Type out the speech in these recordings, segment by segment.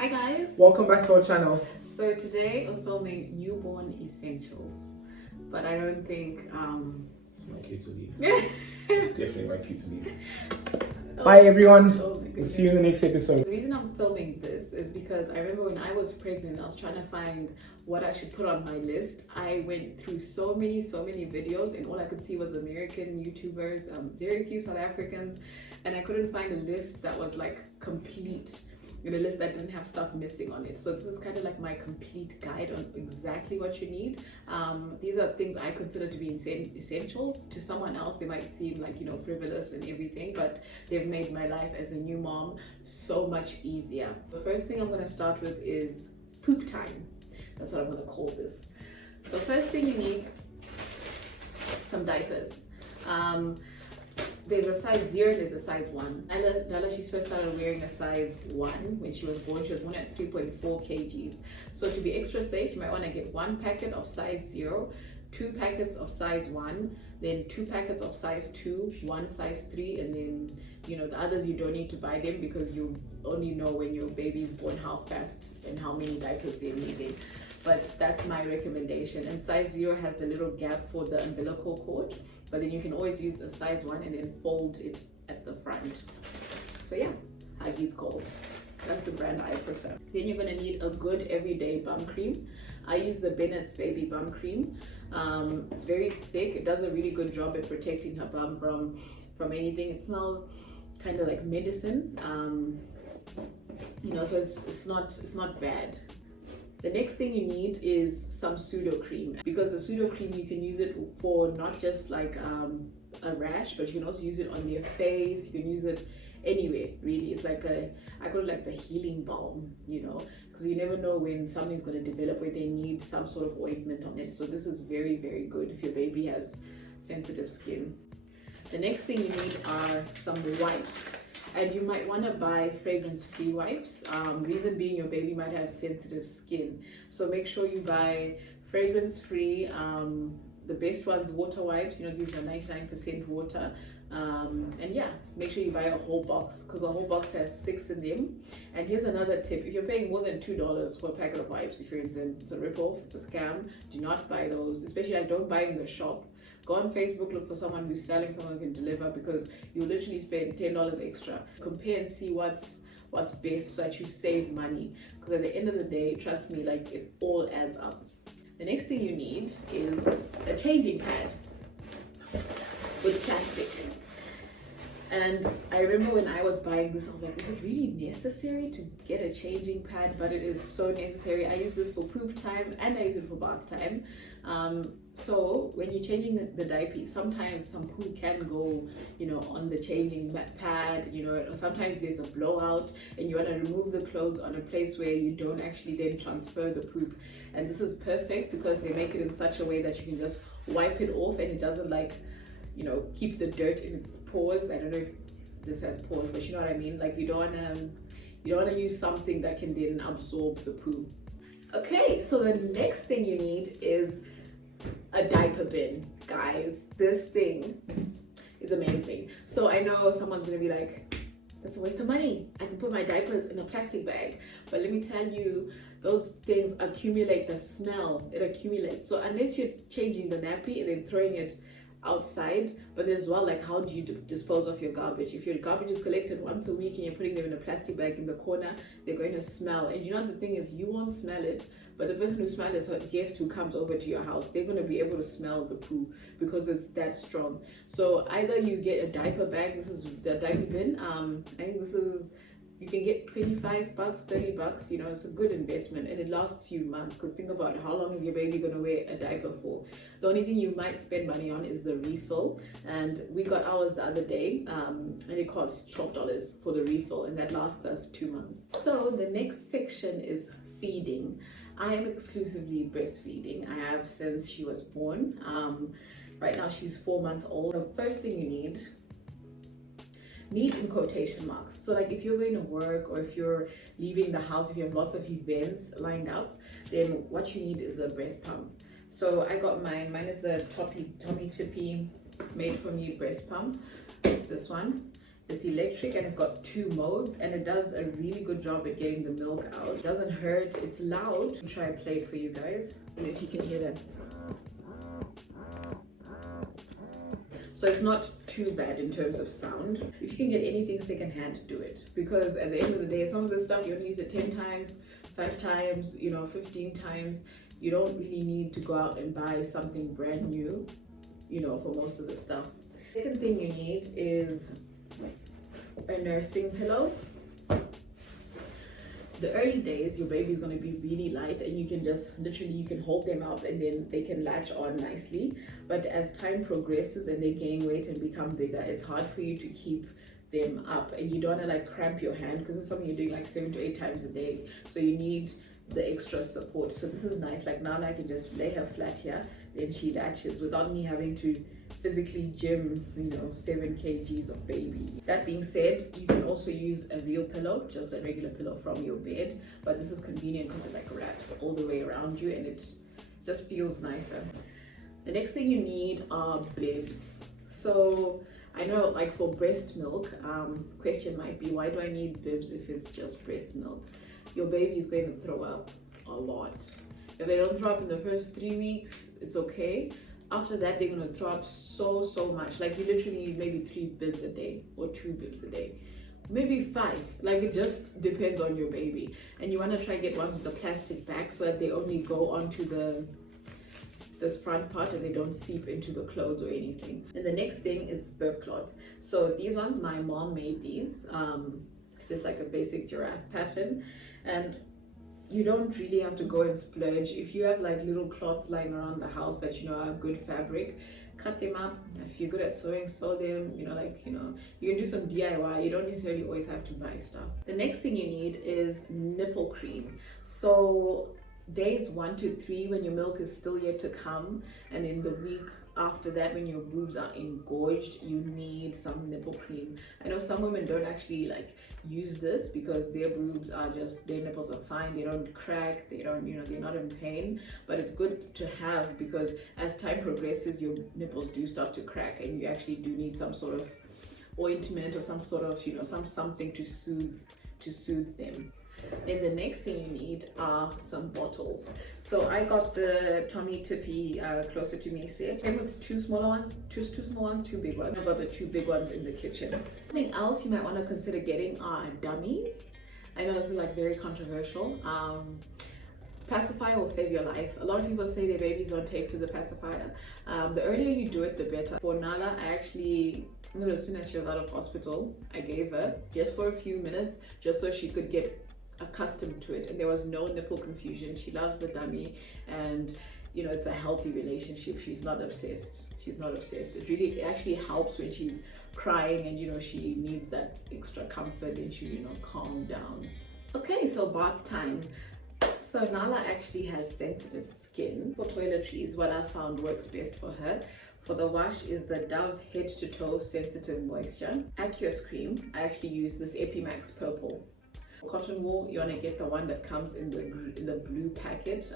Hi guys! Welcome back to our channel. So today we're filming newborn essentials, but I don't think It's my cue to leave. It's definitely my cue to leave. Bye everyone. Oh my We'll see you in the next episode. The reason I'm filming this is because I remember when I was pregnant, I was trying to find what I should put on my list. I went through so many videos, and all I could see was American YouTubers, very few South Africans, and I couldn't find a list that was like complete. A list that didn't have stuff missing on it. So this is kind of like my complete guide on exactly what you need. These are things I consider to be essentials. To someone else, they might seem like, you know, frivolous and everything, but they've made my life as a new mom so much easier. The first thing I'm going to start with is poop time. That's what I'm going to call this. So first thing you need, some diapers. There's a size 0, there's a size 1. Nala, she's first started wearing a size 1 when she was born. She was born at 3.4 kgs. So to be extra safe, you might want to get 1 packet of size 0, 2 packets of size 1, then 2 packets of size 2, 1 size 3, and then, you know, the others you don't need to buy them because you only know when your baby's born how fast and how many diapers they're needing. But that's my recommendation. And size 0 has the little gap for the umbilical cord, but then you can always use a size 1 and then fold it at the front. So yeah, Huggies Gold. That's the brand I prefer. Then you're gonna need a good everyday bum cream. I use the Bennett's Baby Bum Cream. It's very thick. It does a really good job at protecting her bum from anything. It smells kind of like medicine. You know, so it's not bad. The next thing you need is some pseudo cream, because the pseudo cream, you can use it for not just like a rash, but you can also use it on your face. You can use it anywhere, really. It's like I call it like the healing balm, you know, because you never know when something's going to develop where they need some sort of ointment on it. So this is very, very good if your baby has sensitive skin. The next thing you need are some wipes. And you might want to buy fragrance-free wipes. Reason being, your baby might have sensitive skin. So make sure you buy fragrance-free. The best ones, water wipes. You know, these are 99% water. And yeah, make sure you buy a whole box, because a whole box has 6 in them. And here's another tip. If you're paying more than $2 for a packet of wipes, if you're in Zim, it's a rip-off, it's a scam. Do not buy those. Especially, I don't buy in the shop. Go on Facebook, look for someone who's selling, someone who can deliver, because you literally spend $10 extra. Compare and see what's best so that you save money, because at the end of the day, trust me, like, it all adds up. The next thing you need is a changing pad with plastic. And I remember when I was buying this, I was like, is it really necessary to get a changing pad? But it is so necessary. I use this for poop time and I use it for bath time. So when you're changing the diaper, sometimes some poo can go, you know, on the changing pad, you know, or sometimes there's a blowout and you want to remove the clothes on a place where you don't actually then transfer the poop. And this is perfect because they make it in such a way that you can just wipe it off and it doesn't, like, you know, keep the dirt in its pores. I don't know if this has pores, but you know what I mean? Like, you don't want to use something that can then absorb the poo. Okay, so the next thing you need is a diaper bin. Guys, this thing is amazing. So I know someone's gonna be like, that's a waste of money. I can put my diapers in a plastic bag. But let me tell you, those things accumulate. The smell, it accumulates. So unless you're changing the nappy and then throwing it outside, but as well, like, how do you dispose of your garbage? If your garbage is collected once a week and you're putting them in a plastic bag in the corner, they're going to smell. And you know, the thing is, you won't smell it, but the person who smells is a guest who comes over to your house. They're going to be able to smell the poo because it's that strong. So either you get a diaper bag. This is the diaper bin. I think this is, you can get $25, $30, you know, it's a good investment and it lasts you months, because think about it, how long is your baby going to wear a diaper for? The only thing you might spend money on is the refill, and we got ours the other day, and it cost $12 for the refill, and that lasts us 2 months. So the next section is feeding. I am exclusively breastfeeding. I have since she was born. Right now she's 4 months old. The first thing you need in quotation marks. So like, if you're going to work or if you're leaving the house, if you have lots of events lined up, then what you need is a breast pump. So I got mine is the Tommy Tippy made for me breast pump, this one. It's electric and it's got 2 modes, and it does a really good job at getting the milk out. It doesn't hurt, it's loud. I'll try and play it for you guys. I don't know if you can hear that. So it's not too bad in terms of sound. If you can get anything secondhand, do it. Because at the end of the day, some of this stuff, you only use it 10 times, 5 times, 15 times. You don't really need to go out and buy something brand new, for most of the stuff. Second thing you need is a nursing pillow. The early days, your baby's going to be really light, and you can just you can hold them up and then they can latch on nicely. But as time progresses and they gain weight and become bigger, it's hard for you to keep them up, and you don't want to like cramp your hand because it's something you're doing like 7 to 8 times a day. So you need the extra support. So this is nice. Like now I can just lay her flat here, then she latches without me having to physically gym 7 kgs of baby. That being said, you can also use a real pillow, just a regular pillow from your bed, but this is convenient because it like wraps all the way around you and it just feels nicer. The next thing you need are bibs. So I know like for breast milk, question might be, why do I need bibs if it's just breast milk? Your baby is going to throw up a lot. If they don't throw up in the first 3 weeks, it's okay. After that, they're going to throw up so much. Like you literally need maybe 3 bibs a day or 2 bibs a day. Maybe 5. Like it just depends on your baby. And you want to try get ones with the plastic bag so that they only go onto this front part and they don't seep into the clothes or anything. And the next thing is burp cloth. So these ones, my mom made these. It's just like a basic giraffe pattern. And you don't really have to go and splurge. If you have like little cloths lying around the house that are good fabric, cut them up. If you're good at sewing, sew them. You can do some DIY. You don't necessarily always have to buy stuff. The next thing you need is nipple cream. So days 1 to 3 when your milk is still yet to come, and in the week after that when your boobs are engorged, you need some nipple cream. I know some women don't actually like use this because their boobs are their nipples are fine, they don't crack, they don't they're not in pain, but it's good to have because as time progresses your nipples do start to crack and you actually do need some sort of ointment or some sort of something to soothe them. Then the next thing you need are some bottles. So I got the Tommy Tippy Closer to Me set. Came with 2 smaller ones, 2 small ones, 2 big ones. I got the 2 big ones in the kitchen. Something else you might want to consider getting are dummies. I know this is like very controversial. Pacifier will save your life. A lot of people say their babies don't take to the pacifier. The earlier you do it, the better. For Nala, as soon as she was out of hospital, I gave her just for a few minutes, just so she could get accustomed to it, and there was no nipple confusion. She loves the dummy, and it's a healthy relationship. She's not obsessed. It actually helps when she's crying and she needs that extra comfort and she calm down. Okay, so bath time. So Nala actually has sensitive skin. For toiletries, what I found works best for her for the wash is the Dove Head to Toe Sensitive Moisture. Aqueous cream, I actually use this Epimax Purple. Cotton wool, you want to get the one that comes in the blue packet.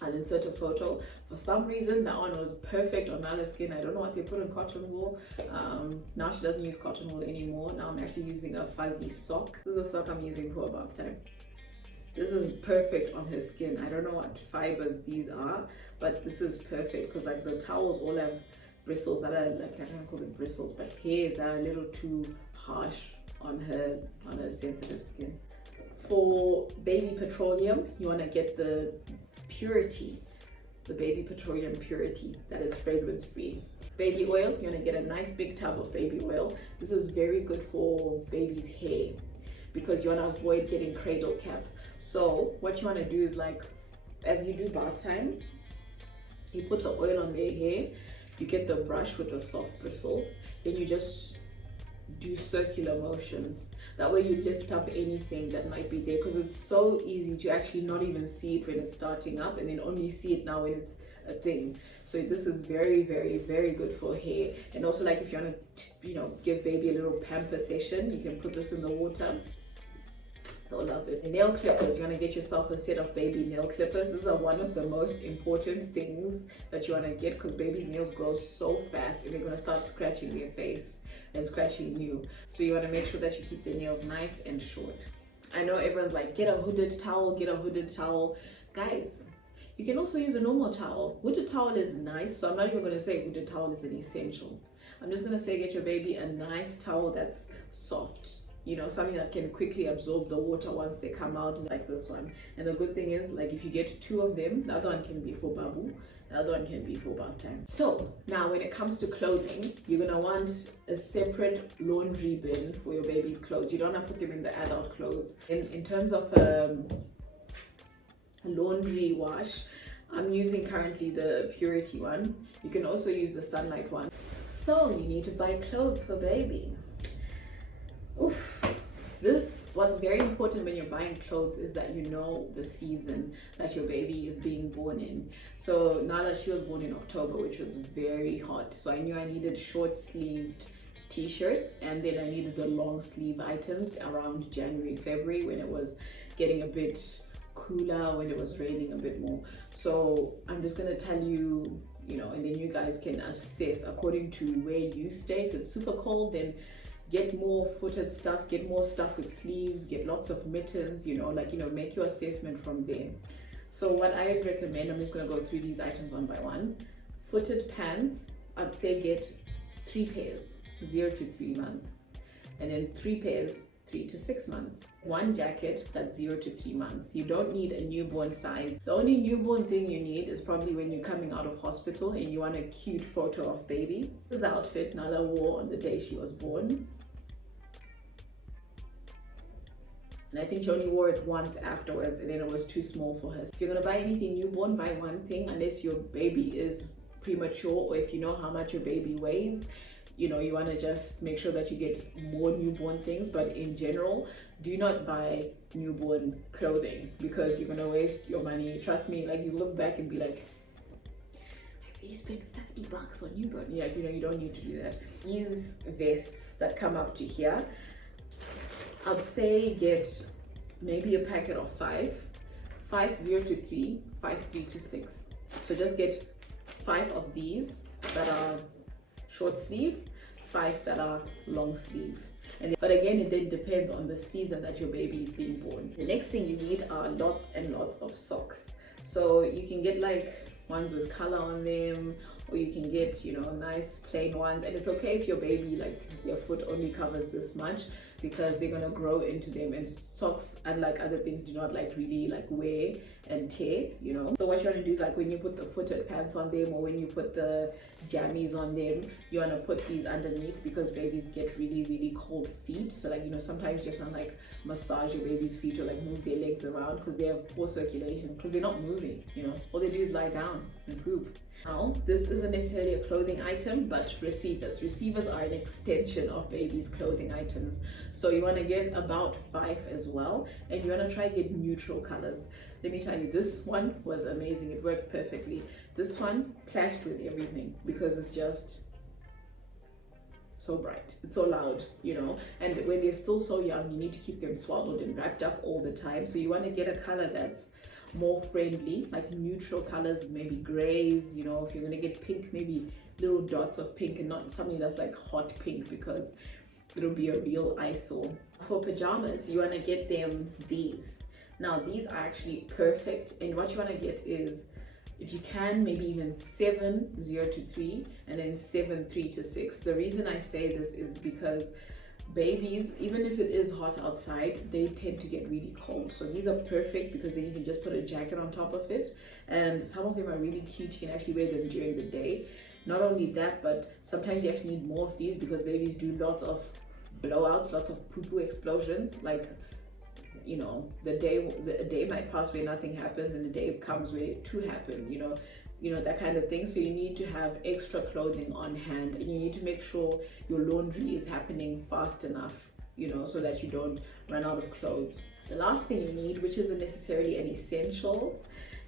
I'll insert a photo. For some reason that one was perfect on Nala's skin. I don't know what they put in cotton wool. Now she doesn't use cotton wool anymore. Now I'm actually using a fuzzy sock. This is a sock I'm using for bath time. This is perfect on her skin. I don't know what fibers these are, but this is perfect because like the towels all have bristles that are like, I don't want to call them bristles, but hairs that are a little too harsh on her sensitive skin. For baby petroleum, you want to get the Purity, the baby petroleum Purity that is fragrance free. Baby oil, you want to get a nice big tub of baby oil. This is very good for baby's hair because you want to avoid getting cradle cap. So what you want to do is like, as you do bath time, you put the oil on their hair, you get the brush with the soft bristles, then you just do circular motions. That way you lift up anything that might be there, because it's so easy to actually not even see it when it's starting up and then only see it now when it's a thing. So this is very, very, very good for hair. And also like if you want to give baby a little pamper session, you can put this in the water. They'll love it. And nail clippers, you want to get yourself a set of baby nail clippers. These are one of the most important things that you want to get because baby's nails grow so fast and they're going to start scratching their face. and scratching you. So you want to make sure that you keep the nails nice and short. I know everyone's like, get a hooded towel, get a hooded towel. Guys, you can also use a normal towel. Hooded towel is nice, so I'm not even going to say hooded towel is an essential. I'm just going to say get your baby a nice towel that's soft. You know, something that can quickly absorb the water once they come out, like this one. And the good thing is, like, if you get 2 of them, the other one can be for babu, the other one can be for bath time. So now when it comes to clothing, you're gonna want a separate laundry bin for your baby's clothes. You don't want to put them in the adult clothes. In terms of laundry wash, I'm using currently the Purity one. You can also use the Sunlight one. So you need to buy clothes for baby. Oof. What's very important when you're buying clothes is that you know the season that your baby is being born in. So Nala, she was born in October, which was very hot. So I knew I needed short sleeved t-shirts, and then I needed the long sleeve items around January, February, when it was getting a bit cooler, when it was raining a bit more. So I'm just gonna tell you, you know, and then you guys can assess according to where you stay. If it's super cold, then get more footed stuff, get more stuff with sleeves, get lots of mittens, you know, like, you know, make your assessment from there. So what I recommend, I'm just gonna go through these items one by one. Footed pants, I'd say get 3 pairs, 0 to 3 months. And then 3 pairs, 3 to 6 months. 1 jacket, that's 0 to 3 months. You don't need a newborn size. The only newborn thing you need is probably when you're coming out of hospital and you want a cute photo of baby. This is the outfit Nala wore on the day she was born. And I think she only wore it once afterwards, and then it was too small for her. If you're gonna buy anything newborn, buy one thing, unless your baby is premature, or if you know how much your baby weighs, you know, you wanna just make sure that you get more newborn things. But in general, do not buy newborn clothing because you're gonna waste your money. Trust me, like, you look back and be like, I really spent $50 on newborn. Yeah, you know, you don't need to do that. These vests that come up to here, I'd say get maybe a packet of 5, 0 to 3, 3 to 6. So just get 5 of these that are short sleeve, 5 that are long sleeve. But again, it then depends on the season that your baby is being born. The next thing you need are lots and lots of socks. So you can get like ones with color on them, or you can get, you know, nice plain ones. And it's okay if your baby, like, their foot only covers this much, because they're gonna grow into them, and socks, unlike other things, do not like really like wear and tear, you know. So what you want to do is, like, when you put the footed pants on them, or when you put the jammies on them, you want to put these underneath, because babies get really cold feet. So, like, you know, sometimes you just want to like massage your baby's feet, or like move their legs around, because they have poor circulation, because they're not moving, you know. All they do is lie down and poop. Now, this isn't necessarily a clothing item, but receivers. Receivers are an extension of baby's clothing items. So you want to get about 5 as well, and you want to try to get neutral colors. Let me tell you, this one was amazing. It worked perfectly. This one clashed with everything because it's just so bright. It's so loud, you know. And when they're still so young, you need to keep them swaddled and wrapped up all the time. So you want to get a color that's more friendly, like neutral colors, maybe grays, you know. If you're gonna get pink, maybe little dots of pink, and not something that's like hot pink, because it'll be a real eyesore. For pajamas, you want to get them these. Now these are actually perfect, and what you want to get is, if you can, maybe even 7 0 to 3, and then 7 3 to 6. The reason I say this is because babies, even if it is hot outside, they tend to get really cold. So these are perfect, because then you can just put a jacket on top of it, and some of them are really cute. You can actually wear them during the day. Not only that, but sometimes you actually need more of these, because babies do lots of blowouts, lots of poo-poo explosions. Like, you know, the day might pass where nothing happens, and the day comes where 2 happen, you know, that kind of thing. So you need to have extra clothing on hand, and you need to make sure your laundry is happening fast enough, you know, so that you don't run out of clothes. The last thing you need, which isn't necessarily an essential,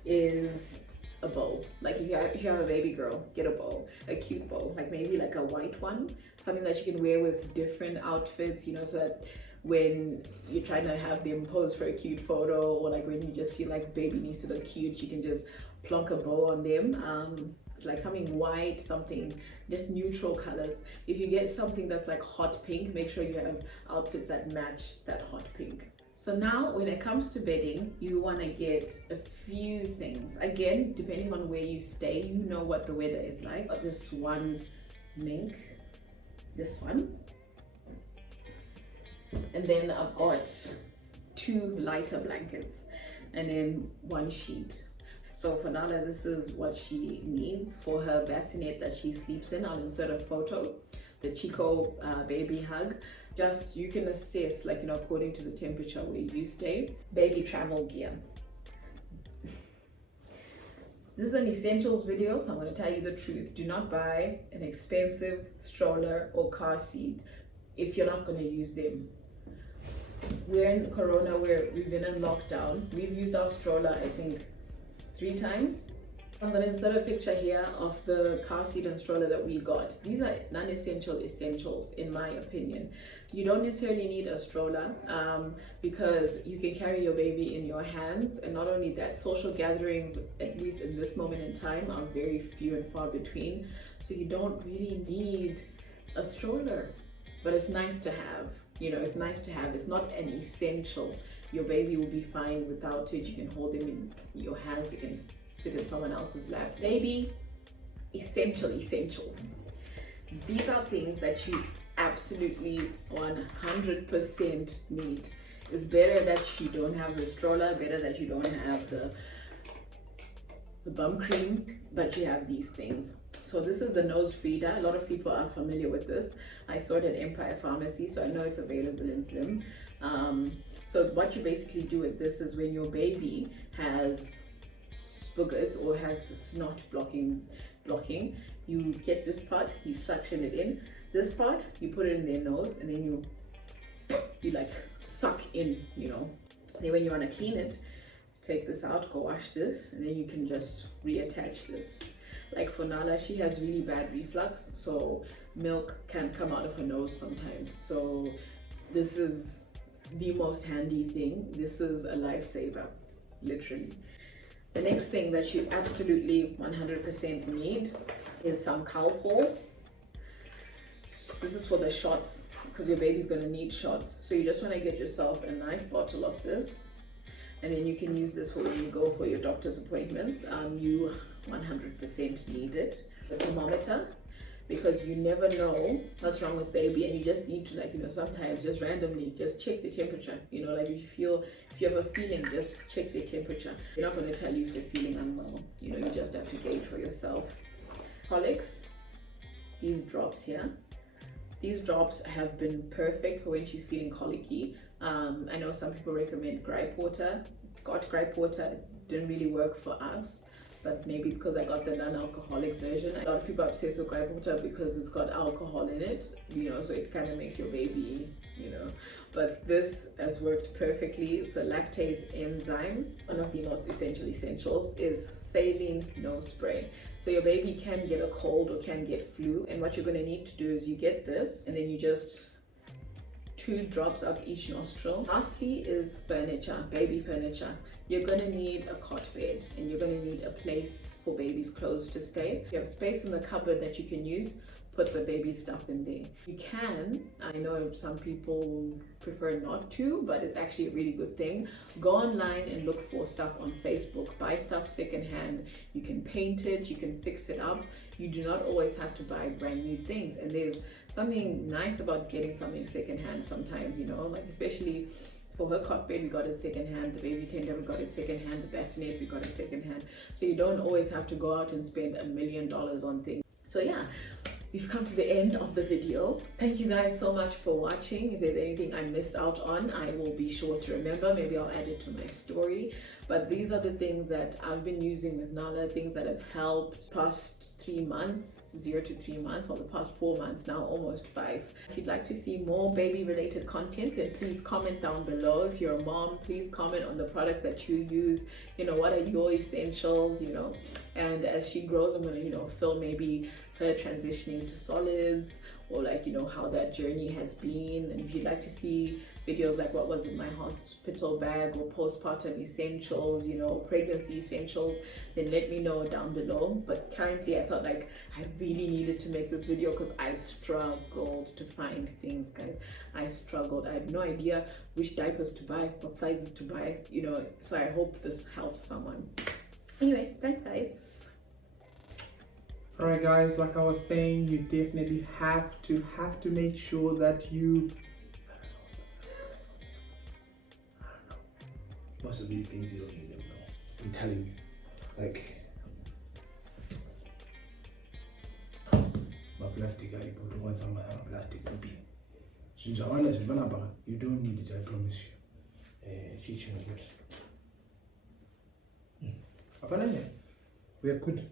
is a bow. Like, if you have a baby girl, get a bow, a cute bow, like maybe like a white one, something that you can wear with different outfits, you know, so that when you're trying to have them pose for a cute photo, or like when you just feel like baby needs to look cute, you can just plonk a bow on them. It's like something white, something just neutral colors. If you get something that's like hot pink, make sure you have outfits that match that hot pink. So now when it comes to bedding, you want to get a few things. Again, depending on where you stay, you know what the weather is like. But this one mink, this one. And then I've got 2 lighter blankets and then 1 sheet. So for Nala, this is what she needs for her bassinet that she sleeps in. I'll insert a photo, the Chico baby hug. Just, you can assess, like, you know, according to the temperature where you stay. Baby travel gear. This is an essentials video, so I'm going to tell you the truth. Do not buy an expensive stroller or car seat if you're not going to use them. We're in Corona, we've been in lockdown. We've used our stroller, I think, 3 times. I'm going to insert a picture here of the car seat and stroller that we got. These are non-essential essentials, in my opinion. You don't necessarily need a stroller because you can carry your baby in your hands. And not only that, social gatherings, at least in this moment in time, are very few and far between. So you don't really need a stroller, but it's nice to have. You know, it's nice to have. It's not an essential. Your baby will be fine without it. You can hold them in your hands. They can sit in someone else's lap. Baby essentials. These are things that you absolutely 100% need. It's better that you don't have the stroller, better that you don't have the bum cream, but you have these things. So this is the nose feeder. A lot of people are familiar with this. I saw it at Empire Pharmacy, so I know it's available in Zim. So what you basically do with this is when your baby has boogers or has snot blocking, you get this part, you suction it in. This part, you put it in their nose, and then you like suck in, you know. Then when you want to clean it, take this out, go wash this, and then you can just reattach this. Like for Nala, she has really bad reflux, so milk can come out of her nose sometimes. So this is the most handy thing. This is a lifesaver, literally. The next thing that you absolutely 100% need is some Calpol. This is for the shots, because your baby's going to need shots. So you just want to get yourself a nice bottle of this, and then you can use this for when you go for your doctor's appointments. You 100% need it. The thermometer, because you never know what's wrong with baby, and you just need to, like, you know, sometimes just randomly just check the temperature. You know, like if you have a feeling, just check the temperature. They're not going to tell you if they're feeling unwell. You know, you just have to gauge for yourself. Colics, these drops here. These drops have been perfect for when she's feeling colicky. I know some people recommend gripe water. Got gripe water, didn't really work for us, but maybe it's because I got the non-alcoholic version. A lot of people are obsessed with gripe water because it's got alcohol in it, you know, so it kind of makes your baby, you know. But this has worked perfectly. It's a lactase enzyme. One of the most essential essentials is saline nose spray. So your baby can get a cold or can get flu, and what you're going to need to do is you get this, and then you just 2 drops up each nostril. Lastly is furniture, baby furniture. You're going to need a cot bed, and you're going to need a place for baby's clothes to stay. If you have space in the cupboard that you can use, put the baby stuff in there. You can, I know some people prefer not to, but it's actually a really good thing. Go online and look for stuff on Facebook. Buy stuff secondhand. You can paint it, you can fix it up. You do not always have to buy brand new things, and there's something nice about getting something secondhand sometimes, you know, like especially for her cot bed, we got it secondhand. The baby tender, we got it secondhand. The bassinet, we got it secondhand. So you don't always have to go out and spend $1 million on things. So yeah, we've come to the end of the video. Thank you guys so much for watching. If there's anything I missed out on, I will be sure to remember. Maybe I'll add it to my story. But these are the things that I've been using with Nala, things that have helped past 3 months, 0 to 3 months, or the past 4 months now, almost 5. If you'd like to see more baby related content, then please comment down below. If you're a mom, please comment on the products that you use. You know, what are your essentials, you know. And as she grows, I'm gonna, you know, film maybe her transitioning to solids, or like, you know, how that journey has been. And if you'd like to see videos like what was in my hospital bag, or postpartum essentials, you know, pregnancy essentials, then let me know down below. But currently I felt like I really needed to make this video because I struggled to find things, guys. I struggled. I had no idea which diapers to buy, what sizes to buy, you know, so I hope this helps someone. Anyway, thanks guys. Alright guys, like I was saying, you definitely have to make sure that you Most of these things you don't need them now. I'm telling you. Like my plastic, I put one some plastic bin. You don't need it, I promise you. We are good.